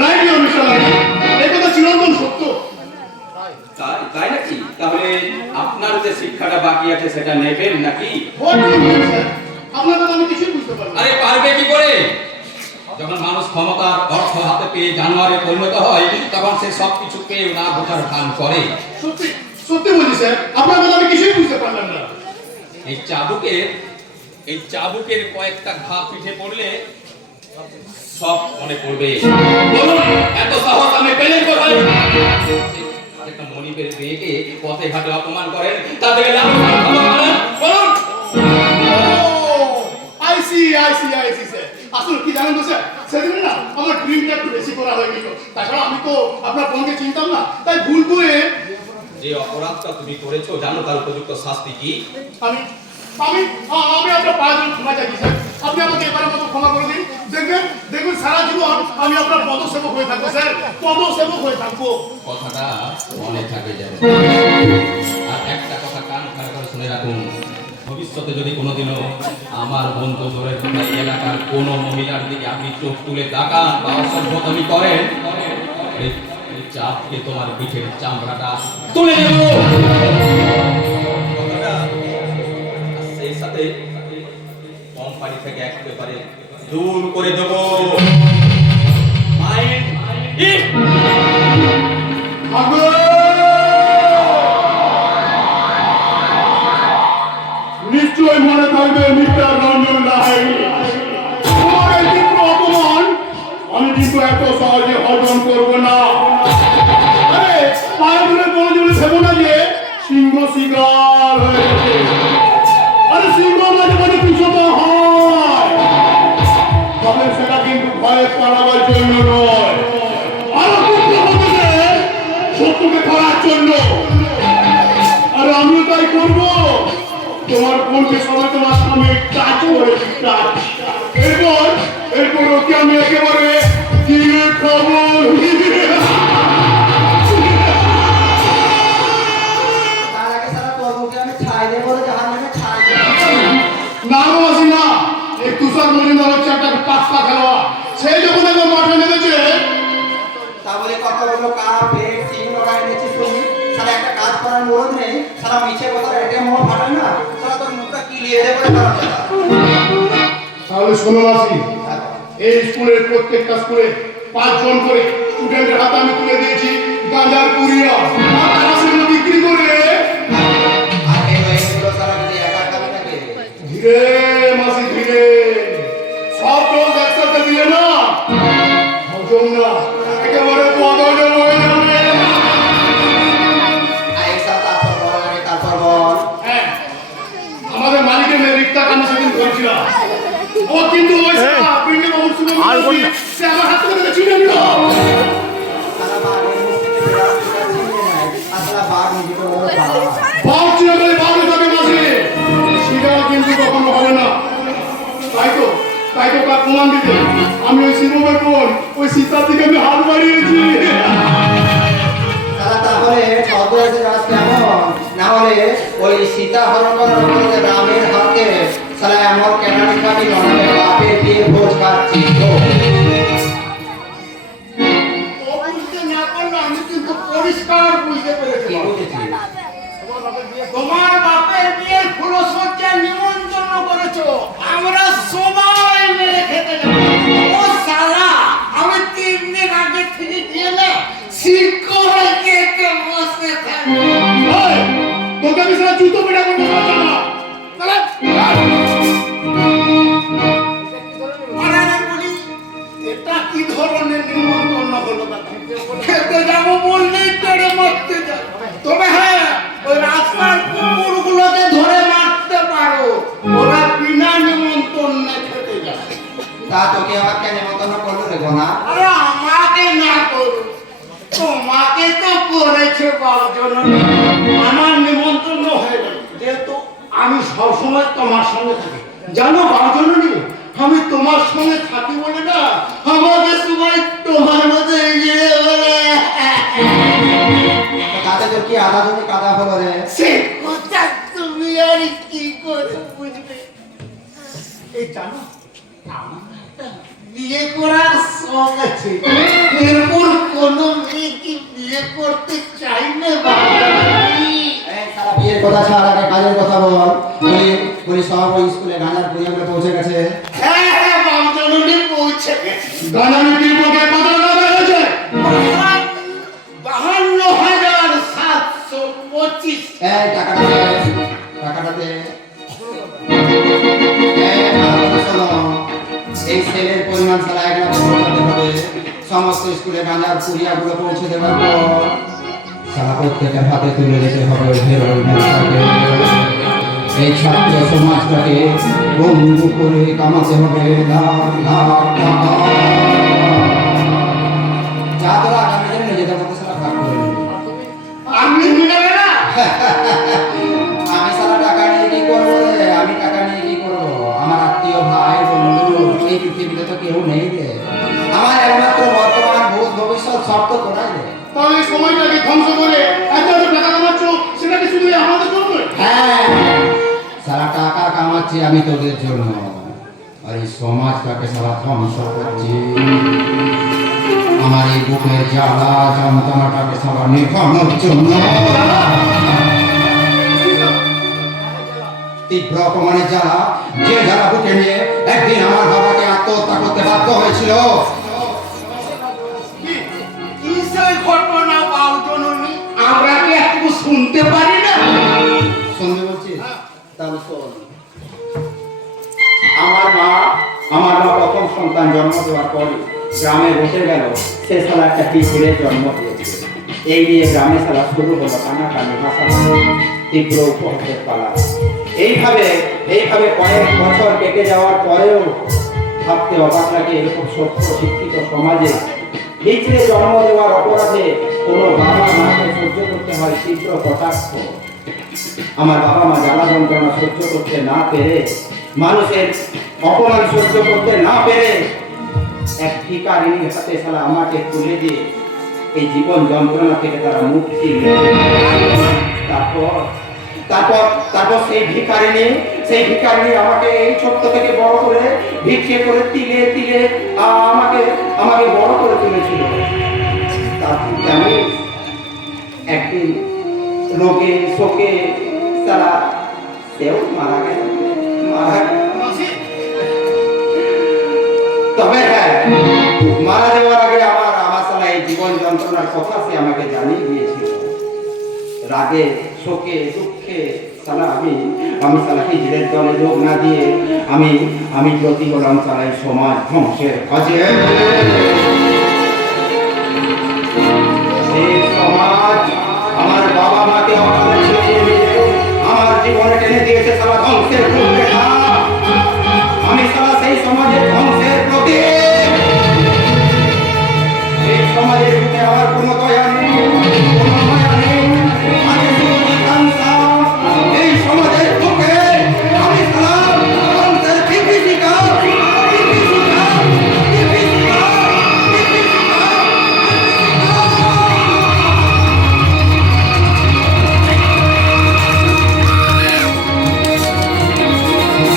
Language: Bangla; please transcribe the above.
রাইট ইউর মিস্টার লাকি, এই কথা চিরন্তন সত্য। তাই নাকি? তাহলে আপনার যে শিক্ষাটা বাকি আছে সেটা নেবেন নাকি? What do you mean sir? আপনার কথা আমি কিছুই বুঝতে পারলাম না। আরে পারবে কি করে? যখন মানুষ ক্ষমতার অর্থ হাতে পেয়ে জানোয়ারে পরিণত হয় তখন সে সবকিছু পেয়ে না বোঝার ভান করে। সত্যি সত্যি বলছি স্যার, আপনার কথা আমি কিছুই বুঝতে পারলাম না। এই চাবুকের কয়েকটা ঘা পিঠে পড়লে সব মনে পড়বে। বলুন, এত সাহস আমি পেলেন কোথায়? একটা মনিবের মেয়েকে পথে ঘাটে অপমান করেন, তাতে গেলে আপনি ক্ষমা করেন? বলুন। I see sir. আসলে কি জানেন তো স্যার, সেদিন না আমার ড্রিমটা একটু বেশি করা হয়ে গেল। তাছাড়া আমি তো আপনার বোনকে চিনতাম না, তাই ভুল করে যে অপরাধটা তুমি করেছো জানো তার উপযুক্ত শাস্তি কি? আমি আমি আমি আপনার পায়ে ধরে ক্ষমা চাইছি স্যার। আপনি আমাকে এবারের মতো ক্ষমা করে দিন। দেখবেন সারা জীবন আমি আপনার পদসেবক হয়ে থাকবো স্যার, পদসেবক হয়ে থাকবো। কথাটা মনে থাকে যাবে। আর একটা কথা কান খাড়া করে শুনে রাখুন, ভবিষ্যতে যদি কোনোদিনও আমার বন্ধু ধরে এই এলাকার কোনো মহিলার দিকে আপনি চোখ তুলে তাকান বা অসভ্যতামি করেন, এই চাপকে তোমার পিঠের চামড়াটা তুলে নেব। সেই সাথে কোম্পানি থেকে একেবারে দূর করে দেব। Mind it. নিশ্চয় মনে থাকবে মিস্টার রঞ্জন রায়, তোমার এই তীব্র অপমান আমি কিন্তু এত সহজে হজম করবো না। আরে পায়ে ধরে কোনো জন্য ভেবো না যে সিংহ শিকার হয়ে গেছে। আরে সিংহ মাঝে মাঝে পিছনে হয়, তবে সেটা কিন্তু ভয়ে পালাবার জন্য নয়, আরো শত্রুকে ধরার জন্য। আর আমিও তাই করবো। তোমার বোনকে সবাই তোমার সামনে টাচ করেছি, টাচ। এরপর ওকে আমি একেবারে দিয়ে খাবো। না মাসি না, এই তুষার মজুমদার হচ্ছে একটা পাঁচটা খেলোয়াড়। সেই যখন একবার মাঠে নেমেছে তাহলে কতগুলো কাপ প্লেট সিং লগাই নিয়েছিস তুমি? সারা একটা কাজ করার মরদ নেই, সারা মিছে কথা রেটে মোড় ফাটে না, সারা তোর মুখটা কিলিয়ে দেবে করার কথা। তাহলে শোনো মাসি, এই স্কুলের প্রত্যেকটা স্কুলে 5 জন করে স্টুডেন্টের হাতে আমি তুলে দিয়েছি গাঁজার পুরিয়া। তারা সেগুলো বিক্রি করে আর এই হয়েছিল সারা যদি একা খাবে থাকে। ধীরে মাসি ধীরে, সব ডোজ একসাথে দিলে না হজম না, একেবারে বদহজম হয়ে যাবে। তারপর বল। হ্যাঁ, আমাদের মালিকের মেয়ে রিক্তা কান্না সেদিন করেছিলাম। ও কিন্তু ওই বিল্ডিং অবশ্যই সে আমার হাত থেকে ছিনে নিল। সারা বাঘের মুখ থেকে বেড়াল সেটা ছিনিয়ে নেয়, আর সারা বাঘ নিজেকে বড় পাওয়া। বাঘ ছিঁড়ে বলে বাঘ হবে মাসি, সেটা কিন্তু কখনো হবে না। তাই তো তার প্রমাণ দিতে আমি ওই শিবমের বোন ওই সীতার দিকে আমি হাত বাড়িয়েছি। সারা তাহলে ছদ্মবেশের রাজ কেমন? না হলে ওই সীতা হরণ করার মধ্যে রামের হাতে সারা এমন কেনারি খাবি নয়, বাপের বিয়ে ভোজ খাচ্ছি তো। আমি কিন্তু পরিষ্কার বুঝতে পেরেছি। কি বুঝেছিস? তোমার বাপের বিয়ের ফুলসজ্জার নিমন্ত্রণ করেছো, আমরা সবাই মিলে খেতে যাবো। ও সালা, আমি 3 দিন আগে থেকে গেলে শিক্ষককে বসে থাকবো। তোকে আমি সারা জুতো পেটা করতে পারতাম না। এটা কি ধরনের নিমন্ত্রণ হলো? খেতে যাবো বললেই পেড়ে মারতে যাবো। তবে হ্যাঁ, ওই রাস্তার কুকুরগুলোকে ধরে মারতে পারো, ওরা বিনা নিমন্ত্রণে খেতে যাবে। তা তোকে আবার কেন নেমন্তন্ন করলো রে গোনা? আরে আমাকে না করো, তোমাকে তো করেছে বাবজননী। আমার নিমন্ত্রণ হয়ে গেল, যেহেতু আমি সবসময় তোমার সঙ্গে থাকি। জানো বাবজননী, আমি তোমার সঙ্গে থাকি বলে না আমাকে সবাই তোমার মতো এগিয়ে বলে। তাতে তোর কি আধা জমি কাদা হলো রে? সে কথা তুমি আর কি করে বুঝবে? এই জানো, আমার একটা বিয়ে করার শখ আছে। এর উপর কোনো মেয়ে কি বিয়ে করতে চাই না বাবা? এই শালা বিয়ের কথা ছাড়, আগে কাজের কথা বল। বলি সব ওই স্কুলে গাঁজার পুড়িয়াগুলো পৌঁছে গেছে। হ্যাঁ হ্যাঁ বামজননী পৌঁছে গেছে। গানামিটির মুখে কত টাকা হয়েছে? 52,725। এই টাকাটা দে, টাকাটা দে। এই আমার কথা শোনো, এই সেলের পরিমাণ ছাড়া এক লাখ পৌঁছাতে হবে। সমস্ত স্কুলে গাঁজার পুড়িয়াগুলো পৌঁছে দেওয়ার পর সারা প্রত্যেকের হাতে তুলে দিতে হবে হেরোইন নেশাকে। এই ছাত্র সমাজটাকে বন্ধু করে কামাতে হবে লাখ লাখ টাকা। যা তোরা আগামী দিনে নিজেদের মধ্যে সারা ভাগ করে নিবি। আপনি মিলাবে না? আমি সারা টাকা নিয়ে কি করবো রে? আমি টাকা নিয়ে কি করবো? আমার আত্মীয় ভাই বন্ধু এই পৃথিবীতে তো কেউ নেই রে। আমার একমাত্র বর্তমান ভূত ভবিষ্যৎ সব তো তোরাই রে। তাহলে এই সময়টাকে ধ্বংস করে এত এত টাকা কামাচ্ছ, সেটা কি শুধু এই আমাদের জন্য? হ্যাঁ, সারা টাকা কামাচ্ছি আমি তোদের জন্য, আর এই সমাজটাকে সারা ধ্বংস করছি। আমার এই বুকের জ্বালা যন্ত্রণাটাকে সারা নিভানোর জন্য তীব্র অপমানের জ্বালা, যে জ্বালা বুকে নিয়ে একদিন আমার বাবাকে আত্মহত্যা করতে বাধ্য হয়েছিল। কি সেই ঘটনা বামজননী? আমরা কি একটু শুনতে পারি না? শুনতে বলছিস? তাহলে শোন। আমার মা প্রথম সন্তান জন্ম দেওয়ার পরে গ্রামে বসে গেল, সে সালা একটা পিঁপড়ের জন্ম দিয়েছে। এই নিয়ে গ্রামে সালা শুরু হলো কানাকানি ভাষা, তীব্র উপহাসের পালা। এইভাবে কয়েক বছর কেটে যাওয়ার পরেও ভাবতে অবাক লাগে, এরকম সভ্য শিক্ষিত সমাজে পিঁপড়ে জন্ম দেওয়ার অপরাধে কোনো বাবা মাকে সহ্য করতে হয় তীব্র কটাক্ষ। আমার বাবা মা জ্বালা যন্ত্রণা সহ্য করতে না পেরে, মানুষের অপমান সহ্য করতে না পেরে এক ভিখারিনীর হাতে সালা আমাকে তুলে দিয়ে এই জীবন যন্ত্রণা থেকে তারা মুক্তি নিল। তারপর সেই ভিখারিনী আমাকে এই ছোট্ট থেকে বড় করে ভিক্ষে করে তিলে তিলে আমাকে বড় করে তুলেছিল। আমি একদিন রোগে শোকে সারা সেও মারা গেল। তবে হ্যাঁ, মারা যাওয়ার আগে আমার সালা এই জীবন যন্ত্রণার কথা সে আমাকে জানিয়ে দিয়েছিল। রাগে শোকে দুঃখে সালা আমি সালা হিজড়ের দলে যোগ না দিয়ে আমি প্রতি হলাম সালা এই সমাজ ধ্বংসের কাজে। সেই সমাজ আমার বাবা মাকে অকালে ছেড়ে দিয়ে আমার জীবনে টেনে দিয়েছে সালা ধ্বংসের